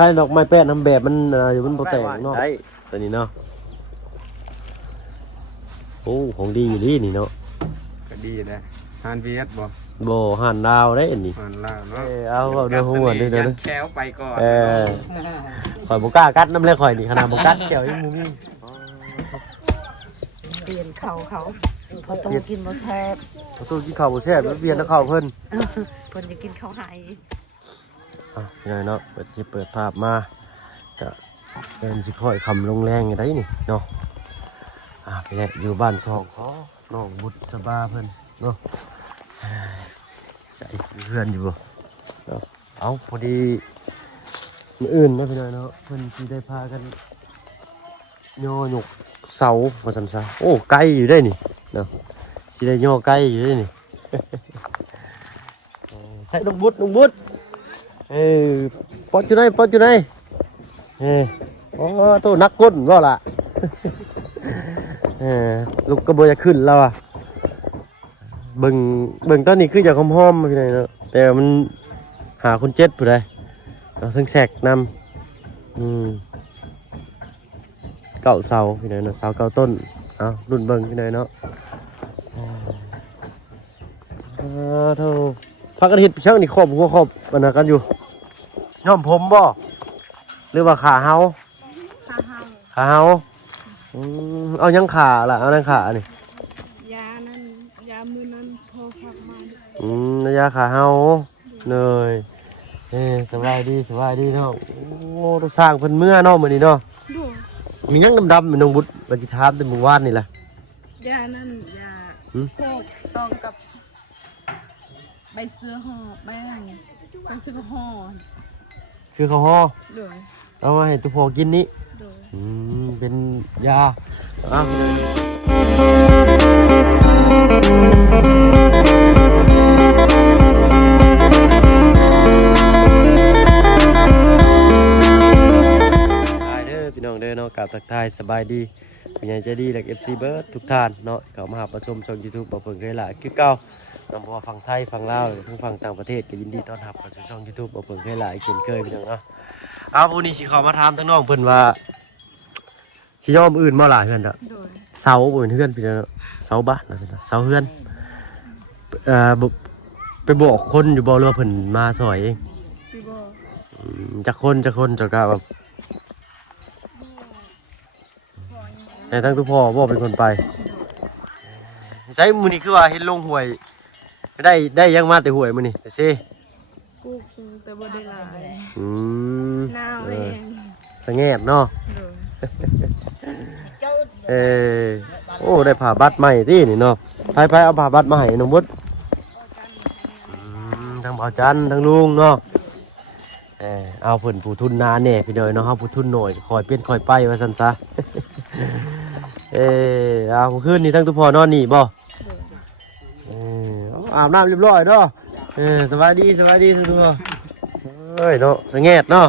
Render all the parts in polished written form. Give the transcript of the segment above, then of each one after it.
ล้ายดอกไม้แป้นทำแบบมันอยู่มันโปรแตกเนาะตัวนี้เนาะโอ้ของดีอยู่ดีนี่เนาะก็ดีนะฮานเวียดบ่บ่หันดาวได้อันนี้ฮานลาวเนาะเอาเดี๋ยวหัวเดี๋ยวแก้วไปก่อนข่อยบ่กล้ากัดน้ำเลยข่อยนี่ขนาดบ่กัดแก้วยังบ่มีเปลี่ยนเขาโตกินบ่แซ่บเขาตู้กินข้าวบ่แซ่บเปลี่ยนข้าวเพิ่นเพิ่นจะกินข้าวไหยังไงเนาะเปิดภาพมาก็เป็นสิค่อยคำลงแรงอย่างไรนี่เนาะไปอยู่บ้านซองเขาน้องบุษบาเพิ่นเนาะใส่เพื่อนอยู่บ่เนาะเอาพอดีมื้ออื่นมาพี่น้อยเนาะเพิ่นสิได้พากันย่อหยกเสาว่าซั่นซะโอ้ไกลอยู่ได้นี่เนาะสิได้ย่อไกลอยู่ได้นี่ใส่น้องบุษปอดอยู่ไหนโอ้ตัวนักก้นว่าล่ะลูกกระโบยจะขึ้นแล้วอ่ะเบิ่งตอนนี้คืออยากหอมๆพี่ไหนเนาะแต่มันหาคนเจ็ดผู้ใดเอาซึ่งแสกนำเก่าเสาพี่ไหนเนาะเสาเก่าต้นเอารุ่นเบิ่งพี่ไหนเนาะเท่าพักอาทิตย์ช่างนี่ขอบอันนั้นกันอยู่ย้อมผมบ่หรือว่าขาเฮาเอายังขาล่ะเอานั่งขานี่ยานั้นยามือนั้นพอพักยมาาขาเฮาเลยสบายดีเนาะโอ้ต้องสร้างเพิ่นเมื่อเนาะมื้อนี้เนาะมียังดำๆเหมือนน้องบุตรบัจิถามแต่เมื่อวานนี่ล่ะยานั้นยาโคกตองกับใบเสื้อห่อใบอะไรใบเสื้อห่อคือข้าวห่อเลยเอามาให้ตัวพอกินนี่เป็นยาพี่น้องเด้อเนาะกับทักทายสบายดีเป็นยังใจดีและFCเบิร์ดทุกท่านเนาะเขามาหาประชมช่อง YouTube บ่เพิ่งเคยหลายคือเก่านำพอฟังไทยฟังลาวทั้งฟังต่างประเทศก็ยินดีต้อนรับเข้าสู่ช่อง YouTube บ่เพิ่งเคยหลายเช่นเคยพี่น้องเนาะเอาวันนี้สิขอมาถามทั้งน้องเพิ่นว่าสิยอมอื่นบ่ล่ะเฮือนเด้อเสาบ่เป็นเฮือนพี่น้องเสาบ้านว่าซั่นเสาเฮือนไปบอกคนอยู่บ่หรือว่าเพิ่นมาซอยเองไปบอกจักคนเจ้าก็แบบแต่ทั้งทุกพ่อบ่เป็นคนไปใช้มื้อนี้คือว่าเห็นลงห้วยได้ยังมาแต่ห้วยมื้อนี้ซิกูแต่บ่ได้หลายน้าเองสะแงบเนาะโอ้ได้ผ่าบัตรใหม่ที่นี่เนาะไผเอาผ่าบัตรมาให้น้องบุตรทั้งบ่าวจันทั้งลุงเนาะเอาเพิ่นผู้ทุนนาแน่พี่น้อยเนาะเฮาผู้ทุนหน่อยคอยเปลี่ยนคอยไปว่าซั่นซะเอาคืนนี้ทั้งทุกพ่อนอนนี่บ่อาบน้ำเรียบร้อยเนาะสบายดีทุกทุกคนเอ้ยเนาะสะแงดเนาะ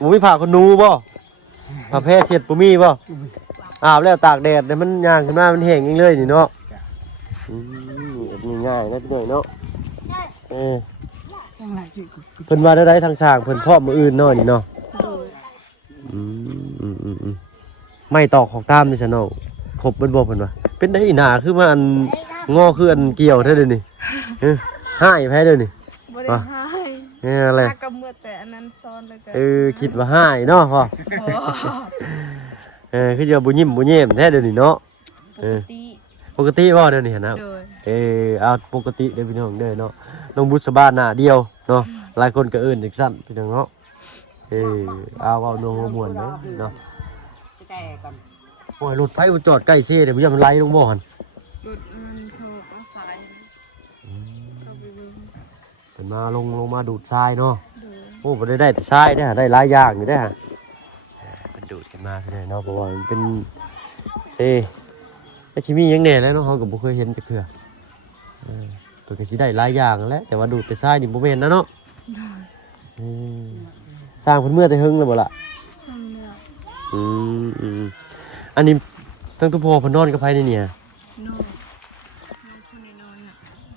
บ่มีผ้าขนหนูบ่ผ้าแพร่เช็ดบ่มีบ่อาบแล้วตากแดดเดี๋ยวมันย่างขึ้นมามันแห้งเองเลยนี่เนาะง่ายๆนะพี่น้อยเนาะเพิ่นว่าได้ทางสร้างเพิ่นพร้อมมื้ออื่นเนาะนี่เนาะไม่ตอกของตามนี่ซะเนาะครบเบิ่นบ่เพิ่นว่าเป็นได้หน้าคือว่าอันงอคืออันเกี่ยวแท้เด้อนี่หายแพ้เด้อนี่บ่ได้หายอะไรกับเมื่อแต่อันนั้นซ้อนเลยก็คิดว่าหายเนาะพ่อคือจะบ่ยิ้มบ่แย้มแท้เด้อนี่เนาะปกติบ่เด้อนี่นะเอาปกติเด้อพี่น้องเด้อเนาะน้องบุษบาหน้าเดียวเนาะหลายคนก็เอิ้นจังซั่นพี่น้องเนาะเอาเว้าโนม่วนเนาะโอ้ยรถไฟมันจอดใกล้เซ่เดี๋ยวมันไหลลงบ่หั่นรถมันเขาเอาสายเข้าไปเบิ่งเพิ่นมาลงมาดูดทรายเนาะโอ้บ่ได้แต่ทรายได้หลายอย่างอยู่เด้อเพิ่นดูดกันมาเนาะเพราะว่ามันเป็นเซ่ไอ้ที่มีหยังแน่แล้วเนาะเฮาก็บ่เคยเห็นจักเทื่อเพิ่นก็สิได้หลายอย่างแหละแต่ว่าดูดแต่ทรายนี่บ่แม่นนะเนาะสร้างเพิ่นเมื่อแต่หึงแล้วบ่ล่ะอันนี้ทั้งทุกพ่อเพิ่นนอนกับไผนี่เนี่ย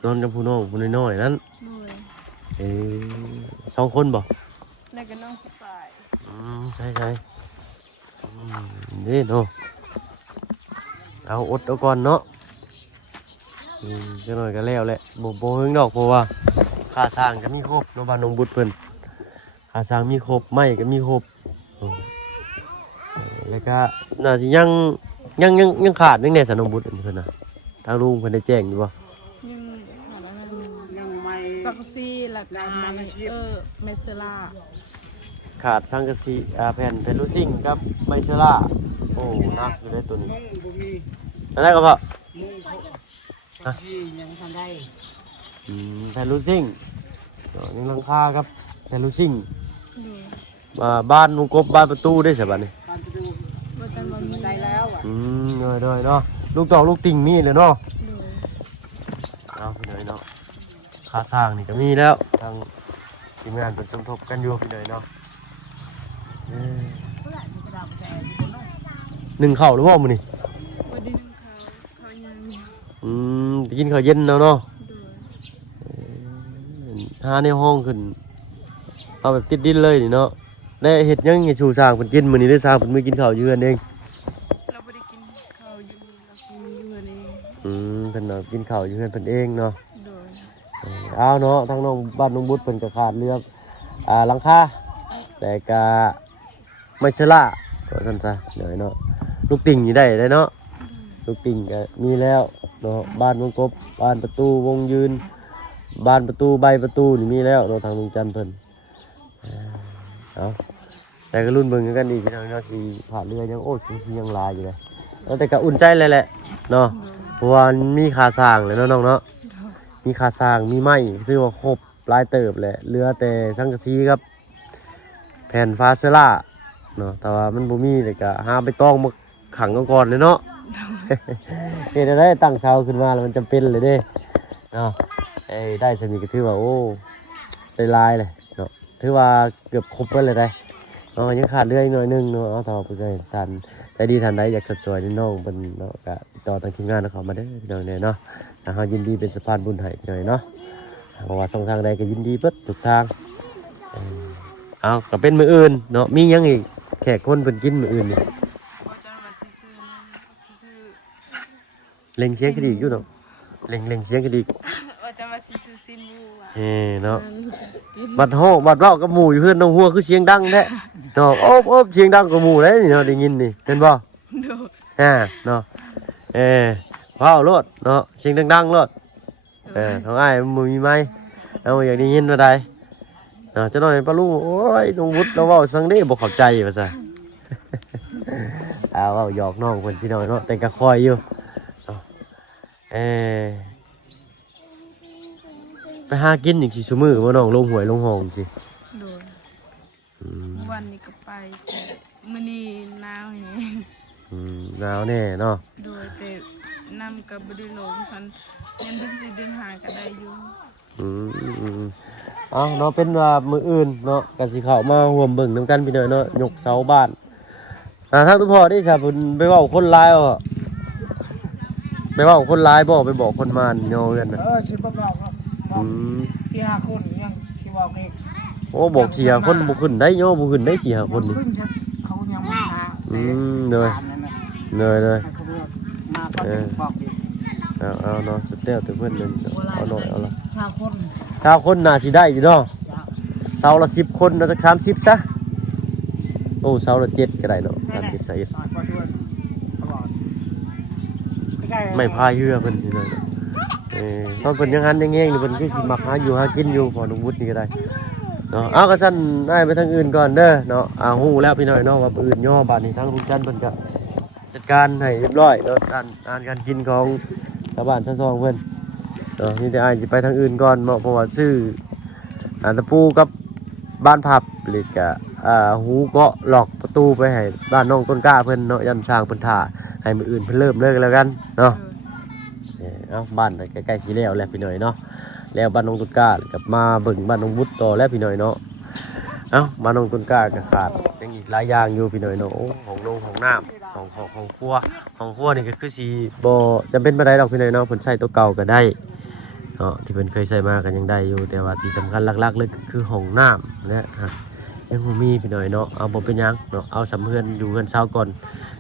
นอนกับผู้น้องผู้น้อยๆนั้น2คนบ่แล้วก็น้องผู้ชาย ใช่ใช่นี่เนาะเอาอดเอาก่อนเนาะจะหน่อยก็แล้วแหละโบเฮงดอกเพราะว่าค่าสร้างก็มีครบเนาะบ้านน้องบุตรเพิ่นค่าสร้างมีครบไม้ก็มีครบแล้วก็น่าสิยังขาดนึงเนี่ยสนองบุตรเพิ่นน่ะทางลุงเพิ่นได้แจ้งอยู่บ่ ยังหาแล้วนั่น ยังไม่ ซักซี่หลักการเมสลา ขาดสังกะสีแผ่นเพลูซิ่งครับไมเชล่าโอ้นักอยู่ได้ตัวนี้ มุ้งบ่มี อะไรก็พอ มุ้งเขาที่ยังทันได้ แผ่นลูซิ่งนี่หลังคาครับแผ่นลูซิ่ง ดู บ้านนุงกบบ้านประตูได้ใช่ป่ะนี่ การไปดู ว่าจะมันมี ได้แล้วอ่ะ เลยเนาะลูกตอกลูกติ่งมีเลยเนาะ ดู เอาพี่เลยเนาะค่าสร้างนี่ก็มีแล้วทางทีมงานเป็นสมทบกันอยู่พี่เลยเนาะหนึ่งเข่าหรือเปล่ามึงนี่ วันนี้เขายัง จะกินข้าวเย็นแล้วเนาะ ดู หาในห้องขึ้นเอาแบบติดดินเลยนี่เนาะได้เห็ดยังไงชูสร้างเป็นกินมื้อนี้ได้สร้างเป็นมื้อกินข้าวอยู่กันเอง เราไม่ได้กินข้าวอยู่เรากินอยู่นี่ เพิ่นเนาะกินข้าวอยู่กันเพิ่นเองเนาะ ดู เอาเนาะทางน้องบ้านน้องบุตรเพิ่นก็ขาดเรือหลังคาแต่ก็ไม่เชล่าก็ซั่นซะเดี๋ยวเนาะลูกติ่งนี่ได้เนาะลูกติ่งก็มีแล้วเนาะบ้านวงกบบ้านประตูวงยืนบ้านประตูใบประตูนี่มีแล้วเนาะทางลุงจันทร์เพิ่นเอาแต่ก็รุ่นเบิ่งกันอีกทางเนาะสิผ่าเรือยังโอ้สิยังลายอยู่เลยแต่ก็อุ่นใจเลยแหละเนาะเพราะว่ามีค่าสร้างเลยเนาะน้องเนาะมีค่าสร้างมีไม้คือว่าครบหลายเติบแหละเหลือแต่สังกะสีครับแผ่นฟาเซล่าเนาะแต่ว่ามันบ่มีเลยก็หาไปต้องมาขังก่อนเลยเนาะ เฮ็ดได้ตั้งเสาขึ้นมาแล้วมันจำเป็นเลยเด้เนาะได้สนิทก็ถือว่าโอ้ไปลายเลยเนาะถือว่าเกือบครบแล้วเลยได้เนาะยังขาดเรืออีกหน่อยนึงเนาะเอาต่อไปเลยทันใจดีทันใดอยากสดสวยนี่น้องเป็นเนาะก็ติดต่อทางทีมงานเขามาได้พี่น้องเนี่ยเนาะทางเรายินดีเป็นสะพานบุญให้พี่น้องเนาะเพราะว่าช่องทางใดก็ยินดีเบิดทุกทางเอาก็เป็นมื้ออื่นเนาะมียังอีกแขกคนเพิ่นกินมื้ออื่นนี่ ว่าจะมาซื้อซื้อ เล็งเสียงก็ดีอยู่เนาะเล็งเสียงก็ดี ว่าจะมาซื้อซินบูอ่ะ เนาะบัดฮ้อบัดเว้ากับหมู่อยู่เฮือนน้องหัวคือเสียงดังแท้เนาะโอ๊บเสียงดังกว่าหมู่เลยนี่เนาะได้ยินนี่เห็นบ่ ดู เนาะว้าวโลดเนาะเสียงดังๆโลดท้องอ้ายมันมีไม้เอาอยากได้ยินว่าใดเนาะเจ้าน้อยปลาลูกโอ้ยน้องวุฒิเราเว้าสังเด้บ่เข้าใจว่าซะ เว้าหยอกน้องเพิ่นพี่น้อยเนาะแต่ก็คอยอยู่ไปหากินอีกสิซุมื้อบ่น้องลงห้วยลงห้องสิ ดูวันนี้ก็ไปแต่มื้อนี้หนาวนี่ หนาวแน่เนาะ โดยแต่นำกับบริโลมพันยันถึงสี่เดือนหาก็ได้อยู่ เอาเนาะเป็นว่ามื้ออื่นเนาะกันสิเข้ามาร่วมเบิ่งนํกันพี่น้อยเนาะยกเสาบ้านทางทุกพ่อได้ซะเพิ่นไปเว้าคนหลายบ่ไปเว้าคนหลายบ่ไปบอกคนมาย่อเฮือนน่ะ ชิบะบอกครับที่ห้าคนยังที่บอกเอง โอ้บอกเสียคนบ่ขึ้นได้ย่อบ่ขึ้นได้เสียคนนี่ ขึ้นเขายังไม่หา เลย เขามาก็บอกอีก เอาเนาะสุดแล้วแต่เพิ่นนั่นเอาหน่อยเอาละ ห้าคน 20คนน่าสิได้อยู่เนาะเสาละ10คนเนาะสัก30ซะโอ้เสาละ7ก็ได้เนาะ30 21ไม่พายเรือเพิ่นนี่เนาะตอนเพิ่นยังหันยังแงงนี่เพิ่นคือสิมักหาอยู่หากินอยู่พอลุงวุฒินี่ก็ได้เนาะเอาก็ซั่นได้ไปทางอื่นก่อนเด้อเนาะฮู้แล้วพี่น้อยเนาะว่าอื่นย่อบัดนี้ทางลุงจันทร์เพิ่นก็จัดการให้เรียบร้อยเนาะการกินของชาวบ้านชาวซองเพิ่นเนาะนี่แต่อ้ายสิไปทางอื่นก่อนเนาะเพราะว่าซื้อตะปูกับบ้านพับหรือก็หูเกาะหลอกประตูไปให้บ้านน้องต้นกล้าเพิ่นเนาะยันสร้างเพิ่นท่าให้มื้ออื่นเพิ่นเริ่มเลยก็แล้วกันเนาะเอาบ้านใกล้ๆสิแล้วแหละพี่น้อยเนาะแล้วบ้านน้องต้นกล้ากับมาเบิ่งบ้านน้องวุฒิต่อแล้วพี่น้อยเนาะเอ้าบ้านน้องต้นกล้าก็ขาดยังอีกหลายอย่างอยู่พี่น้อยเนาะโอ้ของลงของน้ำของครัวนี่ก็คือสิบ่จำเป็นปานใดดอกพี่น้อยเนาะเพิ่นใช้ตัวเก่าก็ได้เนาะที่เพิ่นเคยใช้มาก็ยังได้อยู่แต่ว่าที่สำคัญหลักๆเลยก็คือห้องน้ำนะฮะ ยังบ่มีพี่น้อยเนาะเอาบ่เป็นหยังเนาะเอาสำเฮือนอยู่เฮือนเช้าก่อน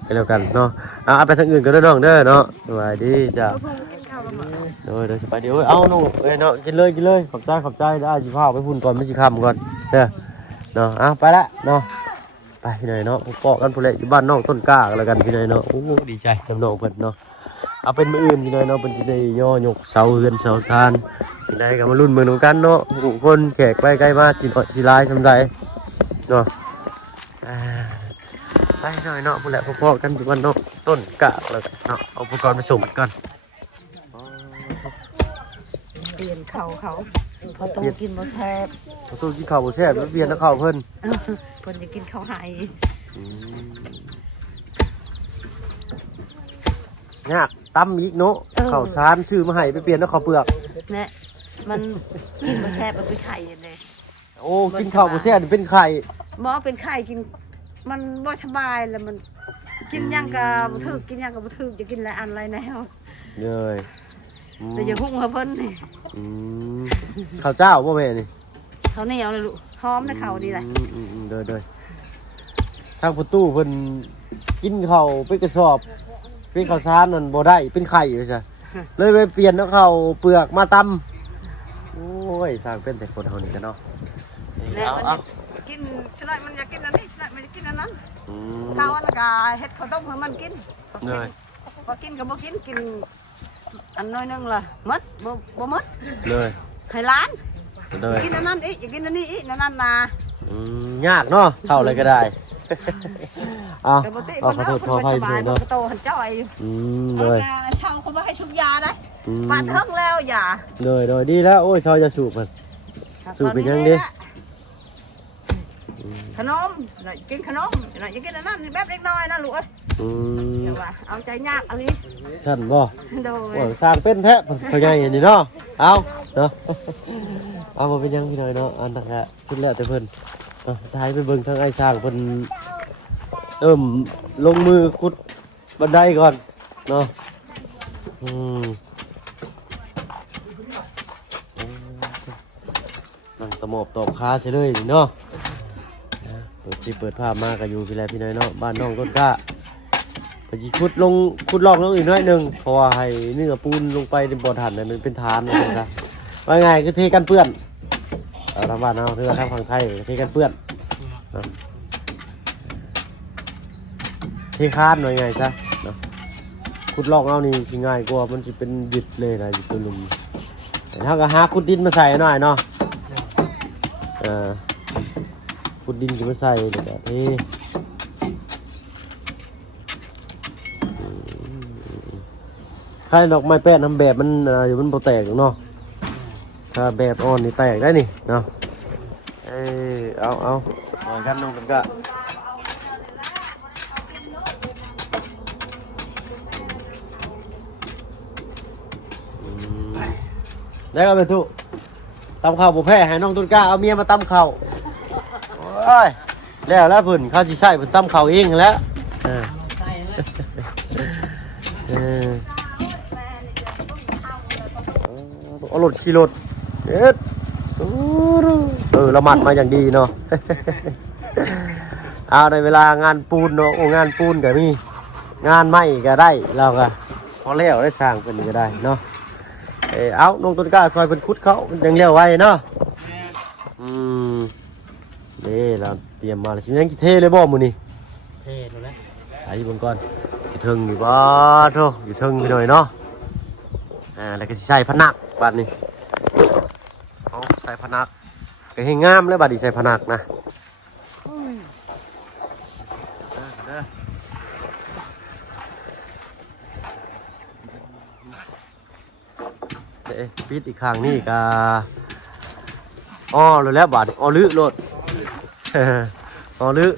ก็แล้วกันเนาะเอาไปทางอื่นก็ได้น้องเด้อเนาะสวัสดีจ้ะ เพิ่งกินข้าวกันมา เดี๋ยวสบายดีเอาน้องเนาะกินเลยขอบใจได้สิพาไปพุ่นก่อนไม่สิค่ำก่อนเด้อเนาะเอาไปละเนาะไปพี่น้อยเนาะเกาะกันพุ่นแหละอยู่บ้านน้องต้นกล้าก็แล้วกันพี่น้อยเนาะโอ้ดีใจน้ำน้องเพิ่นเนาะเอาเป็นมื้ออื่นพี่น้อยเนาะเพิ่นสิได้ย่อยกเสาเฮือนเสาซานสิได้ก็มาลุ้นเบิ่งนำกันเนาะผู้คนแขกไปใกล้มาสิหลายซำใดเนาะไปหน่อยเนาะพุ่นแหละพ่อๆกันอยู่บ้านน้องต้นกล้าแล้วกันเนาะเอาอุปกรณ์มาส่งกัน เปลี่ยนเขาพอต้องกินบ่แซ่บ เขาตู้กินข้าวบ่แซ่บเปลี่ยนแล้วข้าวเพิ่น เพิ่นจะกินข้าวไห้ ยากตำอีกเนาะข้าวสารซื้อมาให้ไปเปลี่ยนแล้วข้าวเปลือก เนี่ยมันกินบ่แซ่บมันเป็นไข่เลย โอ้กินข้าวบ่แซ่บนี่เป็นไข่ บ่เป็นไข่กินมันบ่สบายแล้วมันกินหยังก็บ่ถึกกินหยังก็บ่ถึกจะกินหลายอันหลายแนว เลยอืม แต่อย่าหุ้งเฮาเพิ่นนี่ อืมข้าวเจ้าบ่แม่นี่ เขาวเหนียวเลยลูกหอมในเขาดีเลย เด้อทางประตูเพิ่นกินข้าวเป็นกระสอบเป็นข้าวสารนั่นบ่ได้เป็นไข่ว่าซะเลยไปเปลี่ยนเอาข้าวเปลือกมาตำโอ้ยสร้างเป็นแต่คนเฮานี่กันเนาะ แล้ว เอา มันกินชนะมันอยากกินอันนี้ชนะมันอยากกินอันนั้น อืม ข้าวอันนั้นก็เฮ็ดข้าวต้มให้มันกิน เลย พอกินก็บ่กินอันน้อยนึงล่ะหมดบ่หมด เลย ให้หล้าน เลย กินอันนั้นอีกอยากกินอันนี้อีกอันนั้นนะ ยากเนาะเท่าอะไรก็ได้ เอา แต่บ่ติ ขอโทษขออภัยด้วยเนาะ มันก็โตหันจ้อยอยู่ เลย เช่าเขาบ่ให้ชุบยาได้ อืม ปาดเทิงแล้วอย่า เลยดีแล้วโอ้ยชาวจะสูบมัน สูบไปยังดิ ขนมน่ะกินขนมน่ะอยากกินอันนั้นแบบเล็กน้อยนะลูกเอ้ย อืม เดี๋ยวว่าเอาใจยากอันนี้ ฉันบ่ โดย โอ้ยสร้างเป็นแท้เขาใหญ่อย่างนี้เนาะเอาเนาะ เอามาเป็นยังพี่น้อยเนาะอันนั้นแหละสุดแล้วแต่เพิ่นสายไปเบิ่งทางไอ้สร้างเพิ่นลงมือขุดบันไดก่อนเนาะอืมนั่งตะหมอบตอบค้าเสียเลยนี่เนาะที่เปิดภาพมาก็อยู่พี่แลพี่น้อยเนาะบ้านน้องต้นกล้าไปจีขุดลอกลงอีกน้อยหนึงเพราะว่าให้เนื้อปูนลงไปในบ่อถ่านเนี่ยมันเป็นฐานนะจ๊ะว่าไงคือเทกันเปื้อนทางบ้านเราเรือทางฝั่งไทยเทกันเปื้อนเนาะเทคานหน่อยไงซะเนาะขุดลอกเอานี่สิง่ายกว่ามันจะเป็นหยุดเลยนะหยุดตัวลุมแต่ถ้าก็หาขุดดินมาใส่หน่อยเนาะขุดดินจะมาใส่เดี๋ยวเทใครดอกไม้แป้นทำแบบมันอยู่มันโปรแตกเนาะถ้าแบบอ่อนนี่แตกได้นี่เนาะเอาหน่อยกันน้องกันก็ได้ก็เป็นทุกตำข้าวบุแพ้ให้น้องต้นกล้าเอาเมียมาตำข้าวโอ้ยแล้วเพิ่นข้าวสิใส่เพิ่นตำข้าวเองแล้วเอารถขี่รถละหมัดมาอย่างดีเนาะ เอาในเวลางานปูนเนาะโอ้งานปูนก็มีงานไม้ก็ได้เราก็พอแล้วได้สร้างเป็นก็ได้เนาะเอาน้องต้นกล้าซอยเป็นคุดเขายังเลี้ยวไว้เนาะนี่เราเตรียมมาแล้วสิยังกิเทเลยบ่มื้อนี้ เท่เลย ใส่เบิ่งก่อนอยู่เทิงอยู่บ่โธ่อยู่เทิงไปหน่อยเนาะแล้วก็สิใส่พนักบัดนี้เอาใส่พนักก็ให้งามเลยบัดนี้ใส่พนักนะปิดอีกครั้งนี่ก็เลยแล้วบาดลื้อโลด ลื้อ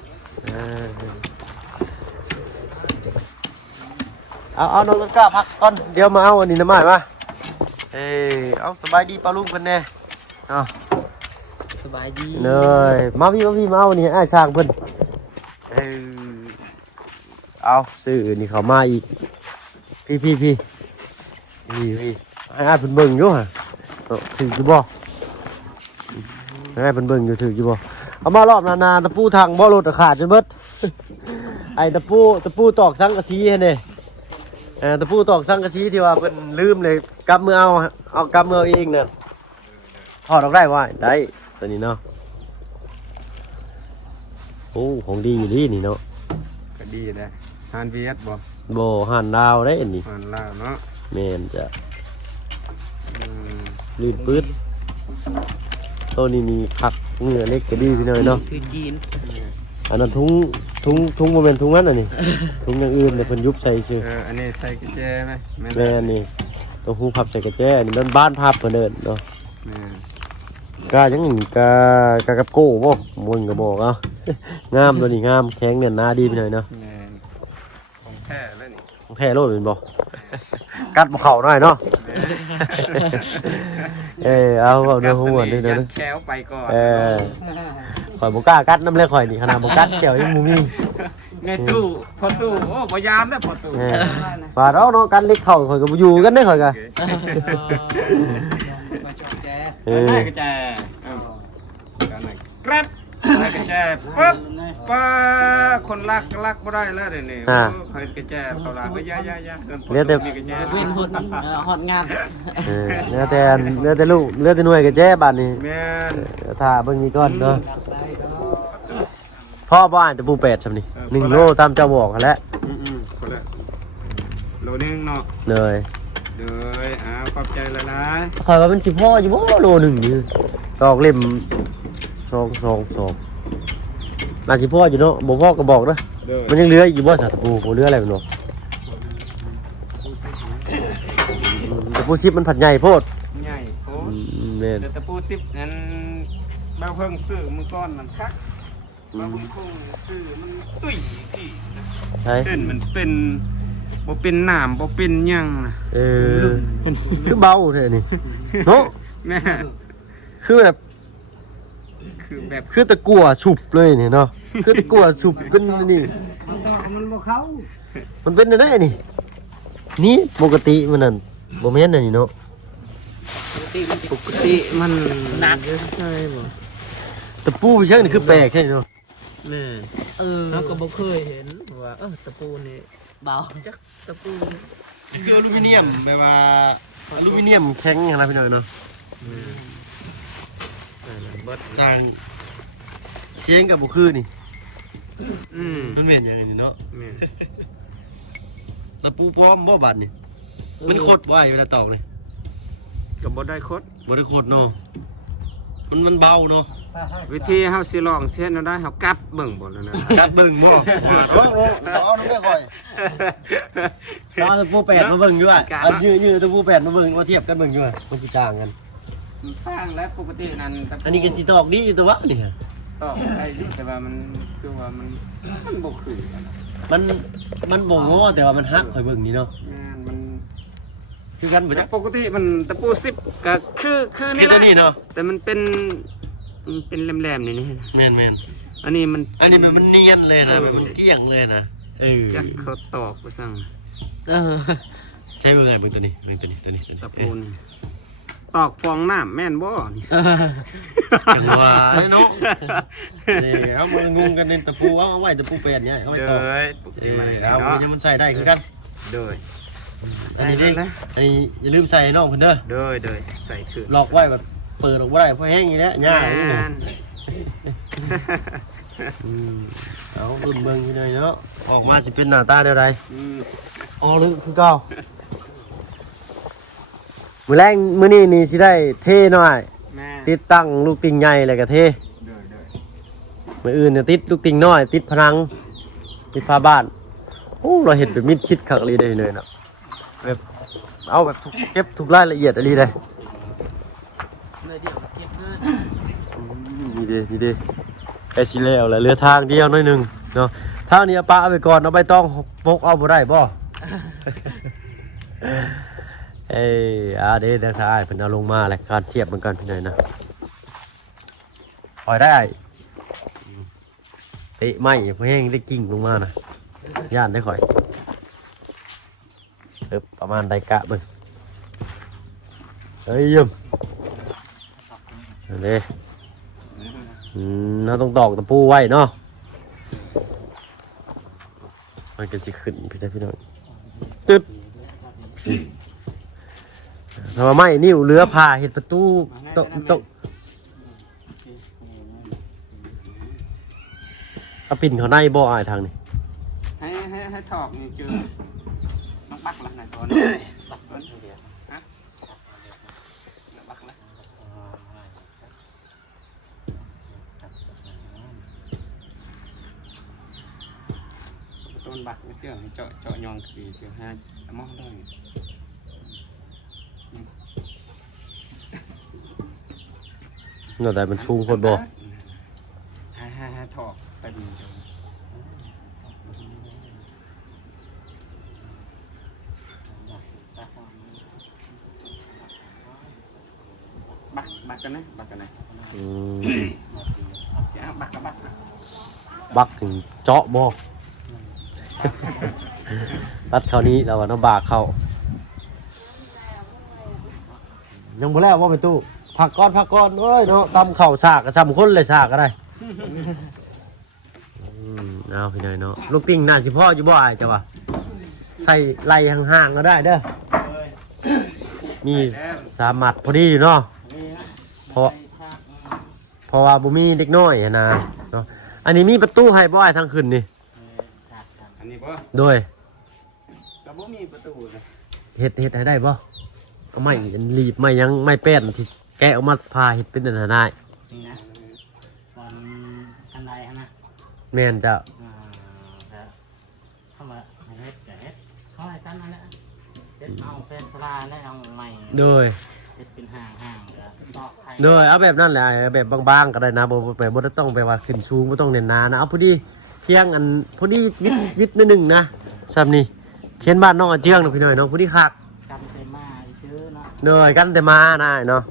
เอาน้องต้นกล้าพักก่อนเดี๋ยวมาเอาอันนี้น้ำมันมาเอาสบายดีปลาลูกกันแน่สบายดี เลยมาพี่มาเอาอันนี้ไอ้สร้างเพิ่นเอาซื้อนี่เขามาอีกพี่ให้เพิ่นเบิ่งอยู่ฮะถืออยู่บ่ให้เพิ่นเบิ่งอยู่ถืออยู่บ่ เอามารอบนาตะปูทางบ่รถขาดจนเบิด ไอ้ตะปูตอกสังกะสีหั่นเด้ตะปูตอกสังกะสีที่ว่าเพิ่นลืมเลยกำมือเอากำมือเอาเองน่ะถอดออกได้ว่าได้ตัวนี้เนาะโอ้ของดีอยู่นี่เนาะ ก็ดีนะทานเวียดบ่ บ่หั่นดาวได้อันนี้ ทานลาวเนาะ แม่นจะ อืม ลื่นปื๊ดตัวนี้มีผักเหงื่อเล็กก็ดีพี่น้อยเนาะ คือจีน อันนั้นทุงโมเมนต์ทุงนั้นอันนี้ทุงอย่างอื่นเนี่ยเพิ่นยุบใส่ซื่อ อันนี้ใส่กุญแจไหม แม่นนี่ตัวหูพับใส่กระแจนี่มันบ้านพับเพิ่นเอิ้นเนาะ แม่ กาจังกากากับโก้บ่มวนก็บอกเอา งามตัวนี้งามแข็งเนียนหน้าดีพี่น้อยเนาะ แม่ของแท้แล้วนี่ ของแท้โลดเป็นบ่ กัดบ่เข้าหน่อยเนาะ เอาเด้อฮู้ว่าเด้อ ยั เด้อ ดแก้วไปก่อน ข่อยบ่กล้ากัดน้ำเลยข่อยนี่ขนาดบ่กัดแก้วยังบ่มี ในตู้พอตู้โอ้พยายามนะพอตู้ ว่าเราเนาะกันเล็กเข้าข่อยก็บ่อยู่กันเด้อข่อยก็ มาจบแจ ได้กุญแจกันไหนครับได้กุญแจปึ๊บป้าคนรักบ่ได้แล้วเดี๋ยวนี้เคยกุญแจเขาลาไปย่ามีกุญแจ เว้นหดงาน เหลือแต่ลูกเหลือแต่หน่วยกระแจบัดนี้ แม่น ถ้าเบิ่งนี้ก่อนเนาะพ่อบ่อ่านตะปูเป็ดซำนี่1โลตามเจ้าบอกหั่นแหละ คนละโลนึงเนาะ เลย เลยขอบใจละลาย ข่อยว่ามันสิพออยู่บ่โลหนึงนี่ตอกเล่ม2น่าสิพออยู่เนาะบ่พอก็บอกเด้อ เด้อ มันยังเหลืออยู่บ่สาตะปูบ่เหลืออะไรมันเนาะตะปูซิปมันผัดใหญ่โพด ใหญ่โอ้ แม่น เดี๋ยวตะปู10นั้นเบาเพิ่งซื้อมือก้อนมันคักเบาเพิ่งซื้อมันตุ้ยกี่ ใช่ เส้นมันเป็นบ่เป็นน้ำบ่เป็นหยังนะ คือเบาแท้นี่เนาะ แม่ คือแบบ คือแบบ คือตะกั่วฉุบเลยนี่เนาะคือตะกั่วฉุบขึ้นนี่ ต่อมันบ่เข้า มันเป็นได้นี่นี่ปกติมันนั่นบ่แม่นอันนี่เนาะ ปกติมัน หนัก ใช่บ่ ตะปูไปเชิงนี่คือแปลกแค่นี้เนาะ แม่ เราก็บ่เคยเห็นว่าตะปูนี่เบาจักตะปู คืออลูมิเนียมแบบว่าอลูมิเนียมแข็งอย่างไรพี่น้อยเนาะ เบิด จางเสียงกับบ่คือนี่ อืม มันเป็นอย่างนี้เนาะ แม่ ตะปูปลอมบ่บาดนี่มันโคตรบ่ให้เวลาตอกนี่ ก็บ่ได้คด บ่ได้โคตรเนาะมันเบาเนาะ วิธีเฮาสิลองเส้นเอาได้เฮากัดเบิ่งบ่แล้วนะ กัดเบิ่งบ่เอาน้ำไม่ค่อยเอาตะปูแปดมาเบิ่งอยู่อ่ะเอายืดตะปูแปดมาเบิ่งมาเทียบกันเบิ่งอยู่อ่ะมันสิต่างกัน ฟังแล้วปกตินั่นตะปู อันนี้ก็สิตอกดีอยู่ตัววะนี่ ตอกได้อยู่แต่ว่ามันคือว่ามันบ่คือ มันบ่งอแต่ว่ามันหักข่อยเบิ่งนี่เนาะ แม่นมัน คือกันบ่ แต่ จ๊ะ ปกติมันตะปู10ก็คือ คือ นี่แห ตัว ละ นี้เนาะ แต่มันเป็นแหลมๆนี่ แม่น อันนี้มัน ๆอันนี้มันเนียนเลยนะมันเกลี้ยงเลยนะจักเขาตอกบ่ซั่ง ใช้เบิ่งไงเบิ่งตัวนี้ตัวนี้ ตะปูนี่ตอกฟองน้ำแม่นบ่นี่ จังหวะเนาะนี่เอามางงกันในตะปูเอาไว้ตะปูแปดเนี่ยเอาไว้ตอก ปกติมัน เอา เนาะ ยังมันใส่ได้คือกัน โดย อันนี้ดิไอ้อย่าลืมใส่น้องเพิ่นเด้อ โดยใส่คือ ล็อกไว้แบบเปิดออกบ่ได้เพราะแห้งอย่างนี้ยากอย่างนี้เอาเบิ่งๆอยู่เลยเนาะออกมาสิเป็นหน้าตาเดียวใด อ๋อหรือคือเก่ามื้อแรกมื้อนี้นี่สิได้เทหน่อย แม่ ติดตั้งลูกติ่งใหญ่แล้วก็เทมื้ออื่นเนี่ยติดลูกติ่งน้อยติดผนังติดฝาบ้านโอ้เราเห็นแบบมิดชิดคักอีหลีได้เลยเนาะแบบเอาแบบเก็บทุกรายละเอียดอีหลีได้ เลยเดี๋ยวเก็บเงิน นี่เด้ไอ้สิแล้วแหละเหลือทางเดียวหน่อยหนึงเนาะทางนี้เอาปะเอาไปก่อนเอาใบตองปกเอาบ่ได้บ่ เอ้ยเด้นะครับเพิ่นเอาลงมาแล้วการเทียบเหมือนกันพี่หน่อยนะปล่อยได้เตะไม่เพื่อให้ได้กิ่งลงมานะย่านได้ข่อยประมาณไดกะเบิ่งเฮ้ยยิ้มเด้ เราต้องตอกตะปูไว้เนาะมันก็จะขึ้นพี่ได้พี่น้องตึ๊บทำไมนิ้วเรือผ่าเห็ดประตูต้องเอาปิ่นเขาในบ่ออายทางนี้ ให้ถอกนี่เจอน้องบักละไหนตัวนี้บักเอิ้นฮะบักละต้นบักเจอให้เจาะยองคือเจอให้มองได้ นั่นแต่มันสูงคนบ่ ให้ถอกไปดีบักกันนะบักกันนะบักกับบัก ถึงเจาะบ่ รัดเขานี้เราว่าน้ำบากเขายังบ่แล้วว่าไปตู้ผักก้อนเอ้ยเนาะตำเข่าสากกับซ้ำคนเลยสากก็ได้เอาพี่นายเนาะลูกติ่งน่าสิพ่ออยู่บ่อายจ้ะวะใส่ไหลห่างๆก็ได้เด้อมีสามหมัดพอดีอยู่เนาะเพราะว่าบ่มีเด็กน้อยนะเนาะอันนี้มีประตูให้บ่อายทางขึ้นนี่ อันนี้บ่ โดย ก็บ่มีประตูนะ เฮ็ดให้ได้บ่เอาไม้รีบไม้ยังไม้แป้นที่แกะออกมาพาเฮ็ดเป็นอันนั้นได้ นี่นะบอลกันไดนะ แม่นจ้ะ เข้ามาเฮ็ดเฮ็ดเข้าให้กันนั่นแหละเฮ็ดเอาเป็นสลาได้เอาใหม่ โดย เฮ็ดเป็นห่างๆตอกไข่ โดยเอาแบบนั้นแหละเอาแบบบางๆก็ได้นะบ่ได้ต้องไปว่าขึ้นสูงบ่ต้องเน้นหนานะเอาพอดีเพียงอันพอดีวิดนิดนึงนะซ้ำนี่เขียนบ้านน้องอาเจียงพี่น้อยเนาะพอดีคัก กันเต็มมาซื้อเนาะ โดยกันแต่มานะเนาะ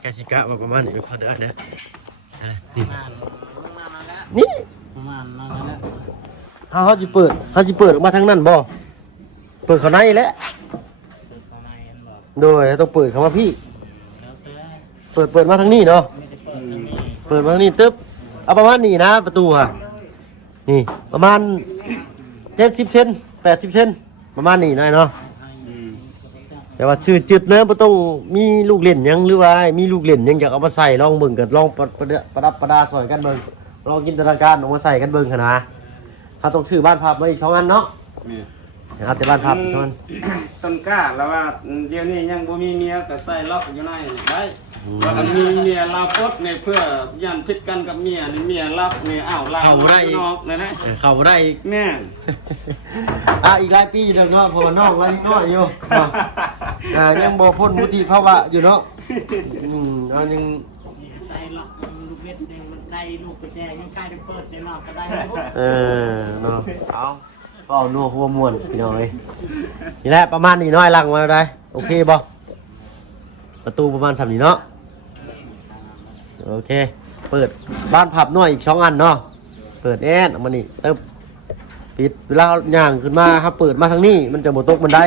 แกสิกะว่าประมาณนี้พอเด้อนี่ มานั่นแหละ นี่ มานั่นแหละ เขาสิเปิดออกมาทางนั้นบ่เปิดเข้าในแหละ คือข้างในอันบอก โดยต้องเปิดเข้ามาพี่ แล้วแต่ เปิดมาทางนี้เนาะ ไม่ได้เปิดตรงนี้ เปิดมาทางนี้ตึ๊บเอาประมาณนี้นะประตูอ่ะนี่ประมาณ70 เซน80 เซนประมาณนี้หน่อยเนาะแต่ว่าชื่อจุดเนื้อบ่ต้องมีลูกเล่นหยังหรือว่ามีลูกเล่นหยังอยากเอามาใส่ลองเบิ่งกันลองประดับประดาซอยกันเบิ่งลองจินตนาการออกมาใส่กันเบิ่งหั่นนะถ้าต้องซื้อบ้านพับมาอีก2อันเนาะ นี่ เอาแต่บ้านพับอีก2อัน ต้นกล้าแล้วว่าเดี๋ยวนี้ยังบ่มีเมียก็ใส่ล็อกอยู่ในได้ว่าถ้ามีเมียลาปดเนี่ยเพื่อยันพิษกันกับเมียนี่เมียรับนี่อ้าวลาออกเลยนะ เข้าบ่ได้อีก แม่ อีกหลายปีเด้อเนาะเพราะว่าน้องว่าน้อยอยู่เนาะยังบ่พ้นวุฒิภาวะอยู่เนาะเอายัง ใส่ล็อกลูกเวทเองมันได้ลูกกระแจยังใกล้จะเปิดในนอกก็ได้ เนาะเอานัวหัวม่วนพี่น้องเอ้ยนี่แหละประมาณนี้น้อยหลังมาได้โอเคบ่ประตูประมาณ3นี้เนาะโอเคเปิดบ้านพับน้อยอีก2อันเนาะเปิดแอนออกมานี่ตึ๊บปิดเวลาย่างขึ้นมาครับเปิดมาทางนี้มันจะบ่ตกบันได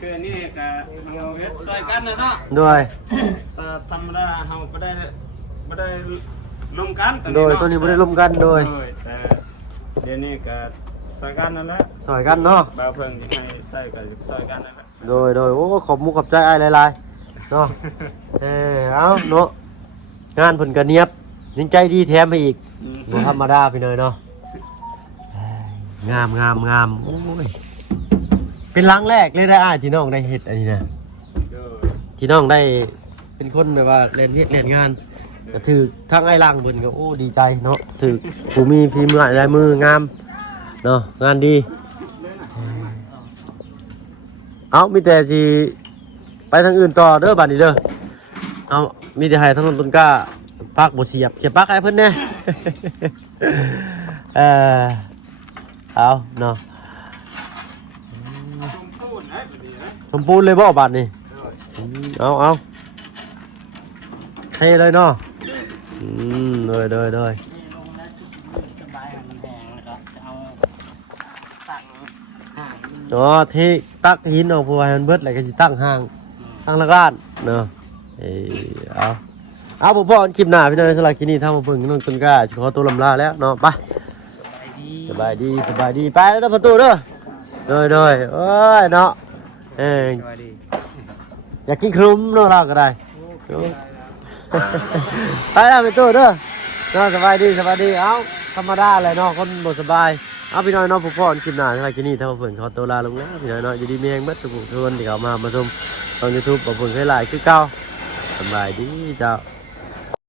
คือนี่ก็เอาเฮ็ดใส่กันนะเนาะ ด้วย แต่ธรรมดาเฮาบ่ได้รวมกัน โดยตัวนี้บ่ได้ร่วมกันโดย แต่เดี๋ยวนี้ก็ใส่กันนั่นแหละ ซอยกันเนาะ บ่าวเพิ่งที่ให้ใส่ก็ใส่กันนั่นแหละ โดยโอ้ขอบมุกขอบใจอ้ายหลายๆเนาะเอาเนาะงานเพิ่นก็เนียบยังใจดีแถมไปอีกบ่ธรรมดาพี่น้อยเนาะงามโอ้ยเป็นครั้งแรกเลยได้อ้ายที่น้องได้เฮ็ดอันนี้นะที่น้องได้เป็นคนแบบว่าเล่นเฮ็ดเล่นงานก็ถือทั้งไอ้ล่างเพิ่นก็โอ้ดีใจเนาะถือผู้มีฝีมือลายมืองามเนาะงานดีเอามีแต่สิไปทางอื่นต่อเด้อบัดนี้เด้อเอามีแต่ให้ทั้งต้นกล้าปักบ่เสียบปักให้เพิ่นแน่ เอาเนาะสมบูรณ์เลยบ่บัดนี้เอาเทเลยเนาะเลย ลงแล้วสบายมันแห้งแล้วก็จะเอาตั้งห่าง เทตักหินออกเพราะว่ามันเบิดแล้วก็สิตั้งห้างตั้งละก้านเนาะเอา เอาผมพ่อคลิปหน้าพี่น้องสลากกินนี่ทำมาเพิ่งน้องต้นกล้าขอตัวลำลาแล้วเนาะไปสบายดีไปแล้วประตูเด้อโดยโอ้ยเนาะอยากกินขนมเนาะเราก็ได้ไปแล้วประตูเด้อเนาะสบายดีเอาธรรมดาเลยเนาะคนบ่สบายเอาพี่น้อยเนาะผู้พ่อคลิปหน้าสลากกินนี่ทำมาเพิ่งขอตัวลาลงแล้วพี่น้อยเนาะอยู่ดีมีแรงเบิดทุกคนที่เขามาชมทาง YouTube บ่เพิ่งให้หลายคือเก่าสบายดีเจ้า